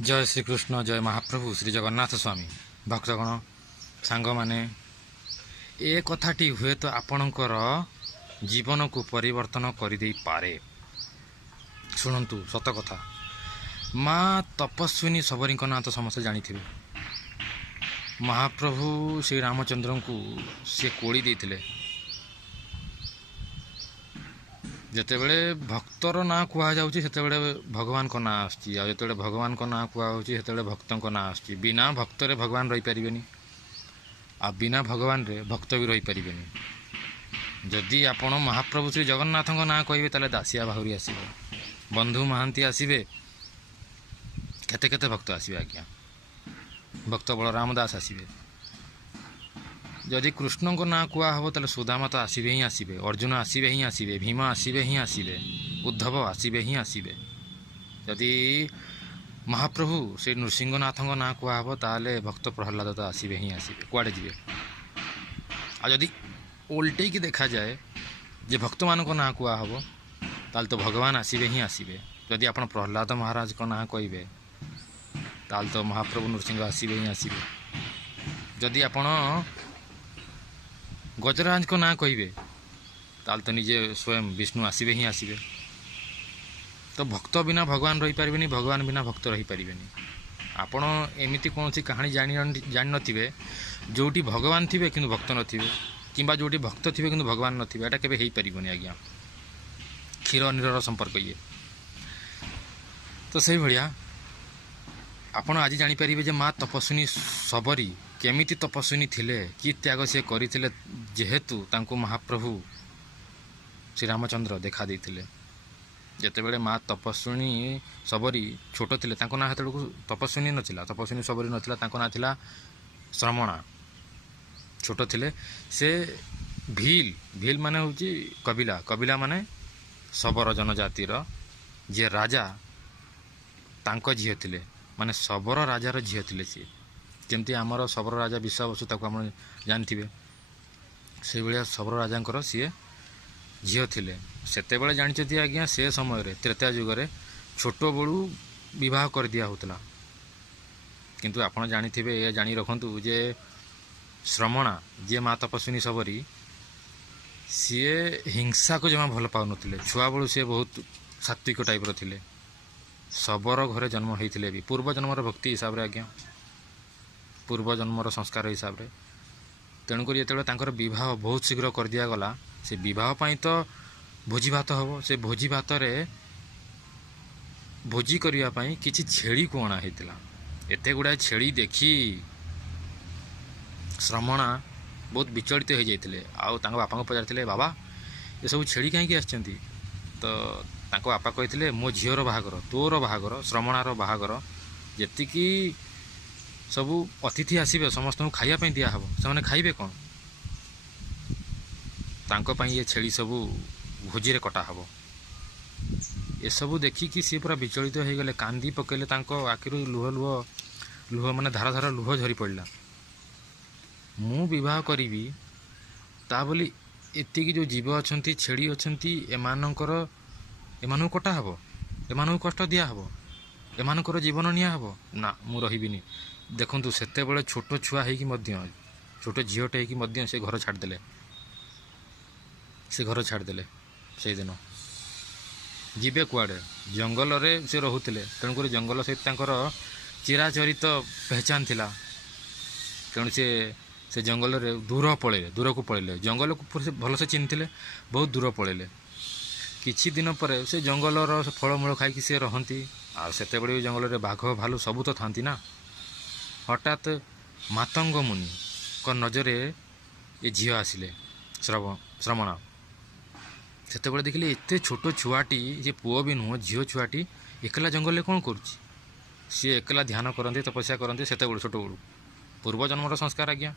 जय श्रीकृष्ण जय महाप्रभु श्री जगन्नाथ स्वामी भक्तगण सांग माने ए कथाटी हुए तो आपणकर जीवन को परिवर्तन करदे पारे। शुणु सत कथा माँ तपस्विनी सबरी ना तो समस्त जानी थे। महाप्रभु श्री रामचंद्र को सी कोड़ी देते जितेबले भक्तर ना कहुचे से भगवान को ना आसते भगवान को ना कहुचे से भक्त ना आस बिना भक्तरे भगवान रही पारे आ बिना भगवान रे भक्त भी रही पारे। जदि आपण महाप्रभु श्री जगन्नाथ ना कहे ताले दासिया बाहुरी आसवे बंधु महांती आसवे केते केते भक्त आसवे आज्ञा भक्त बलराम दास आसवे। जदि कृष्ण को ना कुआ हम तो सुदामा तो आसवे ही आसवे अर्जुन आसवे ही आसवे भीम आसवे ही आसवे उद्धव आसवे ही आसवे। जदि महाप्रभु से नृसिंहनाथ ना कुआ हम ताले भक्त प्रहलाद तो आसवे ही आसवे कुआड़े जी। आ जदि उल्टे की देखा जाए जे भक्त मान को ना कुआ हम ताल तो भगवान आसवे ही आसवे। जदि आप प्रहलाद महाराज को ना कहे ताल तो महाप्रभु नृसिंह आसवे ही आसवे। जदि आप गजराज को ना कहे ताल तो निजे स्वयं विष्णु आसवे ही आसवे। तो भक्त बिना भगवान रही पारे भगवान बिना भक्त रही पारे। आपण एमती कौन सी कहानी जान नथिबे जोटी भगवान थिबे किंतु भक्त नथिबे किंबा जोटी भक्त थिबे किंतु भगवान नथिबे एटा केबे हेई पारिबोनी आज्ञा। क्षीर नीर संपर्क ये तो सही भलिया आपण आज जानी पारिबे जे माँ तपस्विनी सबरी केमिति तपस्विनी थिले कि त्याग से करथिले जेहेतु तांको महाप्रभु श्री रामचंद्र देखा देथिले। जेतेबेले माँ तपस्विनी सबरी छोट थिले तांको ना हेतु तपस्विनी नथिला तपस्विनी सबरी नथिला तांको ना थिला श्रमणा छोट थिले। से भील भील माने होची कबिला कबिला माने शबर जनजातिर जे राजा तांको झियो थिले माने शबर राजार झियो थिले। सी जमती आमर शबर राजा विश्वावसु ताको आप जानथिबे से भाया शबर राजा सी झील थे से जानते आज्ञा से समय त्रेता युग छोट बड़ू बह कर दिया होता किंतु आपण जानी ये जानी रखु जे श्रमणा जी माँ तपस्विनी सबरी सी हिंसा को जमा भल पाऊन छुआ बड़ू सी बहुत सात्विक टाइप थे शबर घरे जन्म होते भी पूर्व जन्मर भक्ति हिसाब से आज्ञा पूर्व जन्मर संस्कार हिसाब से तेणुक ये विवाह बहुत शीघ्र कर दिया गला से विवाह तो भोजी भात हम से भोजी भात भोजी करने किसी छेड़ी को अणा होता एत गुड़ा छेड़ी देखी श्रमणा बहुत विचलित हो जाते आउ बापा को पचार बाबा ये सब छेड़ी कहीं आसती तो बापा कहते मो झीर बाहागर तोर बाहागर श्रमणार बाहागर जी सबू अतिथि आसवे समस्त खायापी दिहब से खाइबे कौन तांकोपाई ये छेड़ी सबू भोजी रे कटा हब ये सबू देखिकी सी पूरा विचलित हो गले कांदी पकेले आखिर लुह लुह लुह माने धारा धारा लुह झरी पड़ा मु विवाह करी ता बोली एतिकी जो जीव अच्छा छेड़ी अच्छा एमानू कटा हब एमानू कष्ट दिया हब एमानकर जीवन निया हब ना मु रहिबिनी। देखंतु सेते बेले छोट छुआ होइकी मध्य छोट झीटे होइकी मध्य से घर छाड़देले से घर छाड़देले से दिन जीवे कुआड़े जंगल रे से रोते तेणुक जंगल सहित चिराचरित पहचान थिला तेणु से जंगल रे दूर पड़े दूर को पड़े जंगल को से भल से चिन्हते बहुत दूर पड़े किछि दिन पर से जंगलर फलमूल खाई सी रहती आते बड़े जंगल रे बाघ भालू सबू तो थांती ना। हठात मातंग मुनि को नजरे ये झील आसिले श्रमणा से देखिले एत छोट छुआटी जे पुओ भी नुह झील छुआटी एकला जंगल में कौन कर सी एकला ध्यान करते तपस्या करते से छोट बड़ू पूर्व जन्मर संस्कार आज्ञा।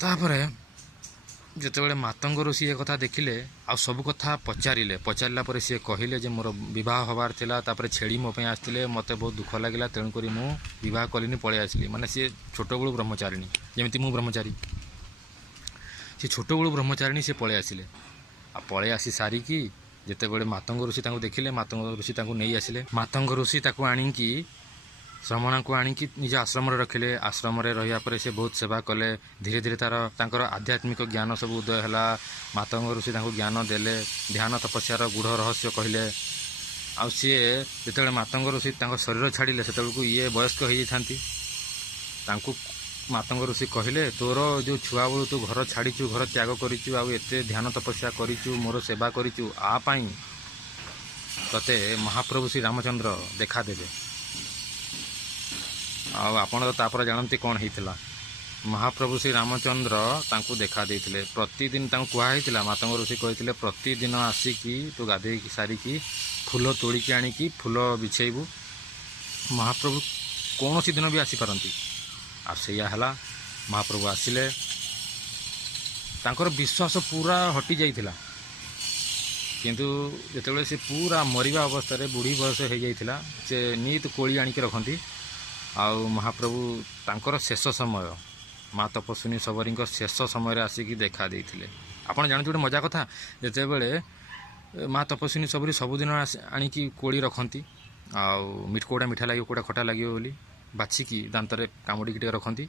तापर जिते मातंग सी एक कथा देखिले आ सब कथा पचारे पचारा पर सी कहले जे मोर बह हबार थिला तापर छेड़ी मो आसते मत बहुत दुख लगे तेणुक मुझे बह कलिनी पलि आसली माने सी छोट बड़ू ब्रह्मचारिणी जमी मु ब्रह्मचारी सी छोट बड़ू ब्रह्मचारिणी सी पलि आसिले आ पलि आसी सारिकी ଯେତେବେଳେ ମାତଙ୍ଗ ଋଷି ତାଙ୍କୁ ଦେଖିଲେ, ମାତଙ୍ଗ ଋଷି ତାଙ୍କୁ ନେଇ ଆସିଲେ। ମାତଙ୍ଗ ଋଷି ତାକୁ ଆଣିକି ଶ୍ରମଣଙ୍କୁ ଆଣିକି ନିଜ ଆଶ୍ରମରେ ରଖିଲେ। ଆଶ୍ରମରେ ରହିବା ପରେ ସେ ବହୁତ ସେବା କଲେ। ଧୀରେ ଧୀରେ ତାଙ୍କର ଆଧ୍ୟାତ୍ମିକ ଜ୍ଞାନ ସବୁ ଉଦୟ ହେଲା। ମାତଙ୍ଗ ଋଷି ତାଙ୍କୁ ଜ୍ଞାନ ଦେଲେ, ଧ୍ୟାନ ତପସ୍ୟାର ଗୂଢ଼ ରହସ୍ୟ କହିଲେ। ଆଉ ସିଏ ଯେତେବେଳେ ମାତଙ୍ଗ ଋଷି ତାଙ୍କ ଶରୀର ଛାଡ଼ିଲେ, ସେତେବେଳକୁ ଇଏ ବୟସ୍କ ହୋଇଯାଇଥାନ୍ତି। ତାଙ୍କୁ ମାତଙ୍ଗ ଋଷି କହିଲେ, ତୋର ଯେଉଁ ଛୁଆବେଳୁ ତୁ ଘର ଛାଡ଼ିଛୁ, ଘର ତ୍ୟାଗ କରିଛୁ, ଆଉ ଏତେ ଧ୍ୟାନ ତପସ୍ୟା କରିଛୁ, ମୋର ସେବା କରିଛୁ, ଆ ପାଇଁ ତତେ ମହାପ୍ରଭୁ ଶ୍ରୀ ରାମଚନ୍ଦ୍ର ଦେଖାଦେବେ। ଆଉ ଆପଣ ତ ତାପରେ ଜାଣନ୍ତି କ'ଣ ହେଇଥିଲା। ମହାପ୍ରଭୁ ଶ୍ରୀ ରାମଚନ୍ଦ୍ର ତାଙ୍କୁ ଦେଖା ଦେଇଥିଲେ। ପ୍ରତିଦିନ ତାଙ୍କୁ କୁହାହେଇଥିଲା, ମାତଙ୍ଗ ଋଷି କହିଥିଲେ, ପ୍ରତିଦିନ ଆସିକି ତୁ ଗାଧେଇକି ସାରିକି ଫୁଲ ତୋଳିକି ଆଣିକି ଫୁଲ ବିଛେଇବୁ। ମହାପ୍ରଭୁ କୌଣସି ଦିନ ବି ଆସିପାରନ୍ତି। ଆଉ ସେଇଆ ହେଲା। ମହାପ୍ରଭୁ ଆସିଲେ। ତାଙ୍କର ବିଶ୍ୱାସ ପୁରା ହଟି ଯାଇଥିଲା। କିନ୍ତୁ ଯେତେବେଳେ ସେ ପୁରା ମରିବା ଅବସ୍ଥାରେ, ବୁଢ଼ୀ ବୟସ ହୋଇଯାଇଥିଲା, ସେ ନିତ କୋଳି ଆଣିକି ରଖନ୍ତି। ଆଉ ମହାପ୍ରଭୁ ତାଙ୍କର ଶେଷ ସମୟ, ମା ତପସ୍ୱିନୀ ଶବରୀଙ୍କ ଶେଷ ସମୟରେ ଆସିକି ଦେଖା ଦେଇଥିଲେ। ଆପଣ ଜାଣିଛନ୍ତି ଗୋଟେ ମଜା କଥା, ଯେତେବେଳେ ମା ତପସ୍ୱିନୀ ଶବରୀ ସବୁଦିନ ଆଣିକି କୋଳି ରଖନ୍ତି, ଆଉ କେଉଁଟା ମିଠା ଲାଗିବ କେଉଁଟା ଖଟା ଲାଗିବ ବୋଲି ବାଛିକି ଦାନ୍ତରେ କାମୁଡ଼ିକି ଟିକେ ରଖନ୍ତି।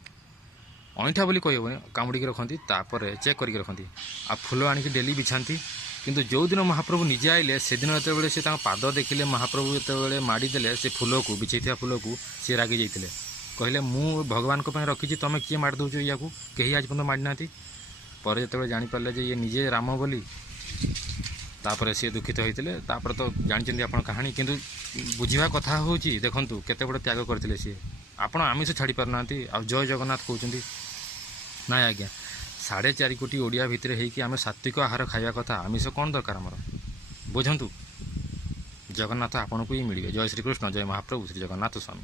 ଅଇଁଠା ବୋଲି କହିହେବନି, କାମୁଡ଼ିକି ରଖନ୍ତି, ତାପରେ ଚେକ୍ କରିକି ରଖନ୍ତି। ଆଉ ଫୁଲ ଆଣିକି ଡେଲି ବିଛାନ୍ତି। କିନ୍ତୁ ଯେଉଁଦିନ ମହାପ୍ରଭୁ ନିଜେ ଆଇଲେ, ସେଦିନ ଯେତେବେଳେ ସେ ତାଙ୍କ ପାଦ ଦେଖିଲେ, ମହାପ୍ରଭୁ ଯେତେବେଳେ ମାଡ଼ିଦେଲେ ସେ ଫୁଲକୁ, ବିଛେଇଥିବା ଫୁଲକୁ, ସେ ରାଗି ଯାଇଥିଲେ। କହିଲେ, ମୁଁ ଭଗବାନଙ୍କ ପାଇଁ ରଖିଛି, ତୁମେ କିଏ ମାଡ଼ି ଦେଉଛ ୟାକୁ? କେହି ଆଜି ପର୍ଯ୍ୟନ୍ତ ମାଡ଼ିନାହାନ୍ତି। ପରେ ଯେତେବେଳେ ଜାଣିପାରିଲେ ଯେ ଇଏ ନିଜେ ରାମ ବୋଲି, ତାପରେ ସିଏ ଦୁଃଖିତ ହୋଇଥିଲେ। ତାପରେ ତ ଜାଣିଛନ୍ତି ଆପଣ କାହାଣୀ। କିନ୍ତୁ ବୁଝିବା କଥା ହେଉଛି, ଦେଖନ୍ତୁ କେତେ ବଡ଼ ତ୍ୟାଗ କରିଥିଲେ ସିଏ। ଆପଣ ଆମିଷ ଛାଡ଼ି ପାରୁନାହାନ୍ତି, ଆଉ ଜୟ ଜଗନ୍ନାଥ କହୁଛନ୍ତି। ନାଇଁ ଆଜ୍ଞା, 4.5 କୋଟି ଓଡ଼ିଆ ଭିତରେ ହେଇକି ଆମେ ସାତ୍ତ୍ୱିକ ଆହାର ଖାଇବା କଥା। ଆମିଷ କ'ଣ ଦରକାର ଆମର? ବୁଝନ୍ତୁ, ଜଗନ୍ନାଥ ଆପଣଙ୍କୁ ହିଁ ମିଳିବେ। ଜୟ ଶ୍ରୀକୃଷ୍ଣ, ଜୟ ମହାପ୍ରଭୁ ଶ୍ରୀ ଜଗନ୍ନାଥ ସ୍ୱାମୀ।